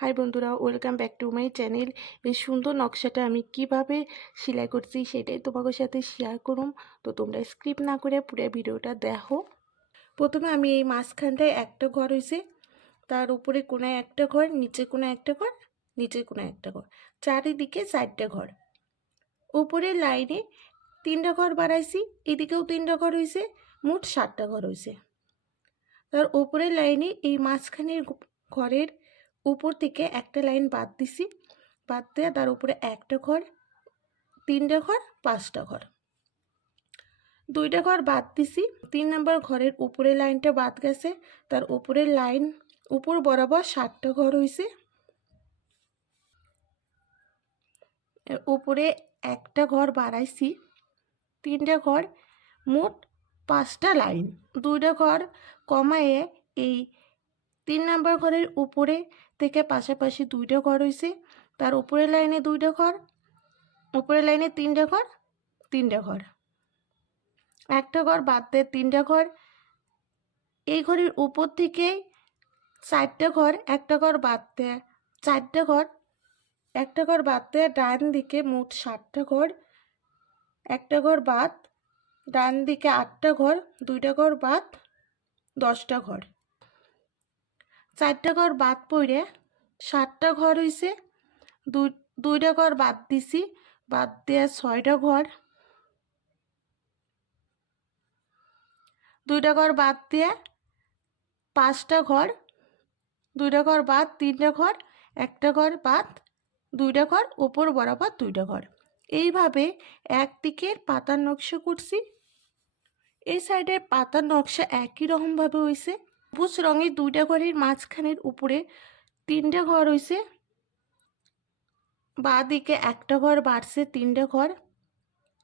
High বন্ধুরা, welcome back to my channel. এই সুন্দর নকশাটা আমি কিভাবে সেলাই করছি সেটাই তোমাদের সাথে শেয়ার করুম। তো তোমরা স্কিপ না করে পুরো ভিডিওটা দেখো। প্রথমে আমি এই মাঝখানটায় একটা ঘর হয়েছে, তার উপরে কোনায় একটা ঘর, নিচে কোনায় একটা ঘর, নিচে কোনায় একটা ঘর, চারিদিকে 4টে ঘর। উপরের লাইনে 3টা ঘর বাড়াইছি, এদিকেও 3টা ঘর হয়েছে, মোট 7টা ঘর হয়েছে। তার উপরের লাইনে এই মাঝখানের ঘরের উপর থেকে একটা লাইন বাদ দিছি, বাদ দিয়ে তার উপরে একটা ঘর, 3টা ঘর, 5টা ঘর, 2টা ঘর বাদ দিছি। 3 নম্বর ঘরের উপরের লাইনটা বাদ গেছে, তার উপরের লাইন উপর বরাবর 7টা ঘর হয়েছে। উপরে একটা ঘর বাড়াইছি, 3টা ঘর, মোট 5টা লাইন। 2টা ঘর কমায়ে এই 3 নম্বর ঘরের উপরে থেকে পাশাপাশি 2টা ঘর হয়েছে, তার উপরের লাইনে 2টা ঘর, উপরের লাইনে 3টা ঘর, 3টা ঘর, একটা ঘর বাদ দিয়ে 3টা ঘর। এই ঘরের উপর থেকে 4টা ঘর, একটা ঘর বাদ দিয়ে 4টা ঘর, একটা ঘর বাদ দিয়ে ডান দিকে মোট 7টা ঘর, একটা ঘর বাদ, ডান দিকে 8টা ঘর, 2টা ঘর বাদ, 10টা ঘর। 4টা ঘর বাদ পড়ে 7টা ঘর হয়েছে, 2টা ঘর বাদ দিছি, বাদ দিয়ে 6টা ঘর, 2টা ঘর বাদ দিয়ে 5টা ঘর, 2টা ঘর বাদ, 3টা ঘর, একটা ঘর বাদ, 2টা ঘর, উপর বরাবর 2টা ঘর। এইভাবে একদিকের পাতার নকশা করছি। এই সাইডে পাতার নকশা একই রকমভাবে হয়েছে। সবুজ রঙের 2টা ঘরের মাঝখানের উপরে 3টা ঘর হয়েছে, বাঁ দিকে একটা ঘর বাড়ছে, 3টা ঘর,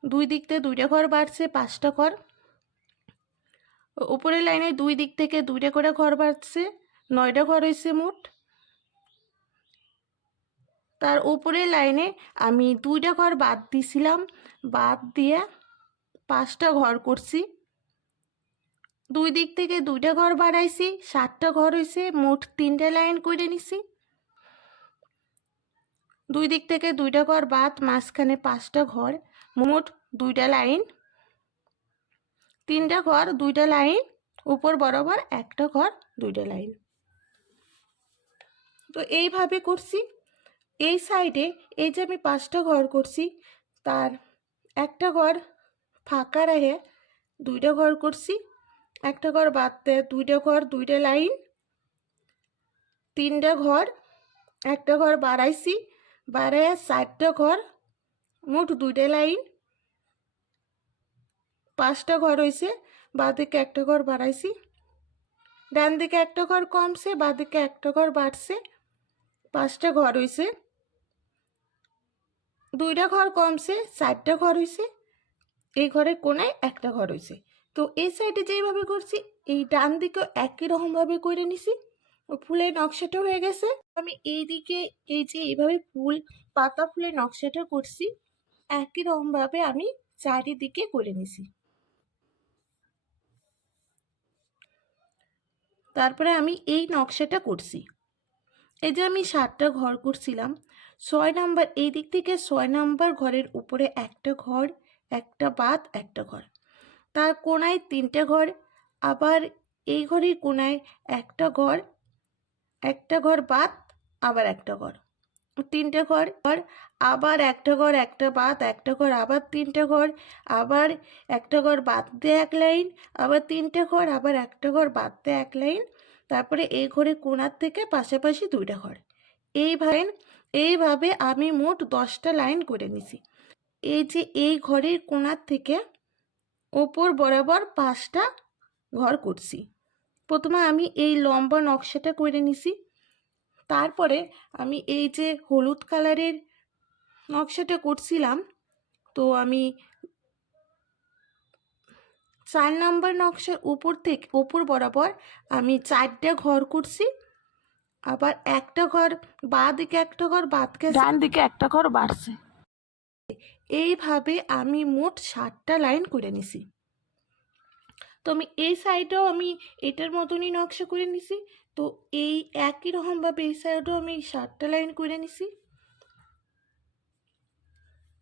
দুই দিক থেকে 2টা ঘর বাড়ছে, 5টা ঘর। উপরের লাইনে 2 দিক থেকে 2টা করে ঘর বাড়ছে, 9টা ঘর হয়েছে মোট। তার উপরের লাইনে আমি 2টা ঘর বাদ দিছিলাম, বাদ দিয়ে 5টা ঘর করছি, 2 দিক থেকে 2টা ঘর বাড়াইছি, 7টা ঘর হয়েছে, মোট 3টা লাইন করে নিছি। 2 দিক থেকে 2টা ঘর বাদ, মাঝখানে 5টা ঘর, মোট 2টা লাইন, 3টা ঘর, 2টা লাইন, উপর বরাবর একটা ঘর, 2টা লাইন। তো এইভাবে করছি। এই সাইডে এই যে আমি 5টা ঘর করছি, তার একটা ঘর ফাঁকা রেখে 2টা ঘর করছি, একটা ঘর বাদ দিয়ে 2টা ঘর, 2টা লাইন, 3টা ঘর, একটা ঘর বাড়াইছি, বাড়াইয়া 4টা ঘর, মোট 2টা লাইন, 5টা ঘর হয়েছে। বাঁ দিকে একটা ঘর বাড়াইছি, ডান দিকে একটা ঘর কমছে, বাঁ দিকে একটা ঘর বাড়ছে, 5টা ঘর হয়েছে। 2টা ঘর কমছে, 4টা ঘর হয়েছে। এই ঘরের কোনায় একটা ঘর হয়েছে। তো এই সাইডে যেইভাবে করছি, এই ডান দিকেও একই রকমভাবে করে নিছি। ফুলের নকশাটা হয়ে গেছে। আমি এই দিকে এই যে এইভাবে ফুল পাতা ফুলের নকশাটা করছি, একই রকমভাবে আমি চারিদিকে করে নিছি। তারপরে আমি এই নকশাটা করছি। এই যে আমি 7টা ঘর করছিলাম, 6 নাম্বার এই দিক থেকে 6 নাম্বার ঘরের উপরে একটা ঘর, একটা বাদ, একটা ঘর, তার কোনায় 3টে ঘর, আবার এই ঘরের কোনায় একটা ঘর, একটা ঘর বাদ, আবার একটা ঘর, 3টে ঘর, আবার একটা ঘর, একটা বাদ, একটা ঘর, আবার 3টে ঘর, আবার একটা ঘর বাদ দিয়ে এক লাইন, আবার 3টে ঘর, আবার একটা ঘর বাদ দিয়ে এক লাইন, তারপরে এই ঘরের কোনার থেকে পাশাপাশি 2টা ঘর। এইভাবে আমি মোট 10টা লাইন করে নিছি। এই যে এই ঘরের কোনার থেকে ওপর বরাবর 5টা ঘর করছি। প্রথমে আমি এই লম্বা নকশাটা করে নিছি, তারপরে আমি এই যে হলুদ কালারের নকশাটা করছিলাম, তো আমি 4 নাম্বার নকশার উপর থেকে ওপর বরাবর আমি 4টে ঘর করছি, আবার একটা ঘর বাঁ দিকে একটা ঘর বাদ গেছে, ডান দিকে একটা ঘর বাড়ছে। এইভাবে আমি মোট 7টা লাইন করে নিছি। তো আমি এই সাইডেও আমি এটার মতনই নকশা করে নিছি। তো এই একই রকমভাবে এই সাইডেও আমি 7টা লাইন করে নিছি।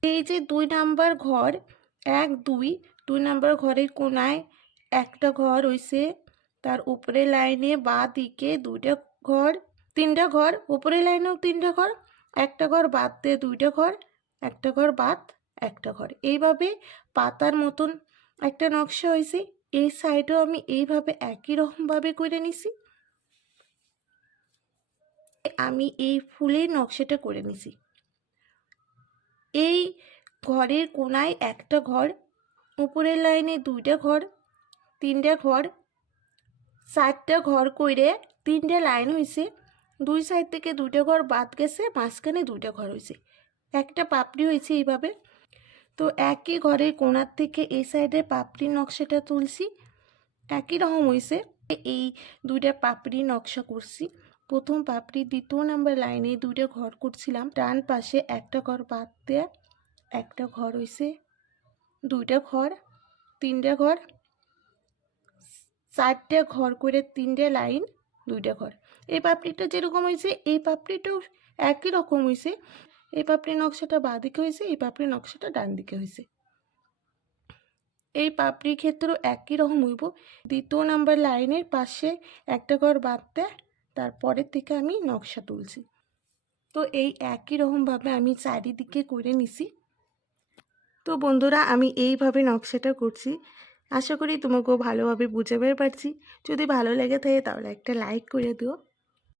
এই যে 2 নাম্বার ঘর 1 2 নাম্বার ঘরের কোনায় একটা ঘর হইছে, তার উপরে লাইনে বাঁ দিকে 2টা ঘর, 3টা ঘর, উপরে লাইনেও 3টা ঘর, একটা ঘর বাদ দিয়ে 2টা ঘর, একটা ঘর বাদ একটা ঘর, এইভাবে পাতার মতন একটা নকশা হয়েছে। এই সাইডেও আমি এইভাবে একই রকমভাবে করে নিছি। আমি এই ফুলের নকশাটা করে নিছি। এই ঘরের কোনায় একটা ঘর, উপরের লাইনে 2টা ঘর, 3টা ঘর, 4টা ঘর কইরে 3টা লাইন হয়েছে। 2 সাইড থেকে 2টা ঘর বাদ গেছে, মাঝখানে 2টা ঘর হয়েছে, একটা পাপড়ি হয়েছে এইভাবে। তো একই ঘরের কোণার থেকে এই সাইডে পাপড়ির নকশাটা তুলছি, একই রকম হয়েছে। এই 2টা পাপড়ি নকশা করছি। প্রথম পাপড়ি 2 নাম্বার লাইনে 2টা ঘর করছিলাম, ডান পাশে একটা ঘর বাদ দেয়া একটা ঘর হয়েছে, 2টা ঘর, 3টা ঘর, 4টা ঘর করে 3টা লাইন, 2টা ঘর। এই পাপড়িটা যেরকম হয়েছে এই পাপড়িটাও একই রকম হয়েছে। এই পাপড়ির নকশাটা বাঁ দিকে হয়েছে, এই পাপড়ির নকশাটা ডান দিকে হয়েছে। এই পাপড়ির ক্ষেত্রেও একই রকম হইব। 2 নাম্বার লাইনের পাশে একটা ঘর বাদ দেয়, তারপরের থেকে আমি নকশা তুলছি। তো এই একই রকমভাবে আমি চারিদিকে করে নিছি। তো বন্ধুরা, আমি এইভাবে নকশাটা করছি। আশা করি তোমাকেও ভালোভাবে বুঝাতে পারছি। যদি ভালো লেগে থাকে তাহলে একটা লাইক করে দিও।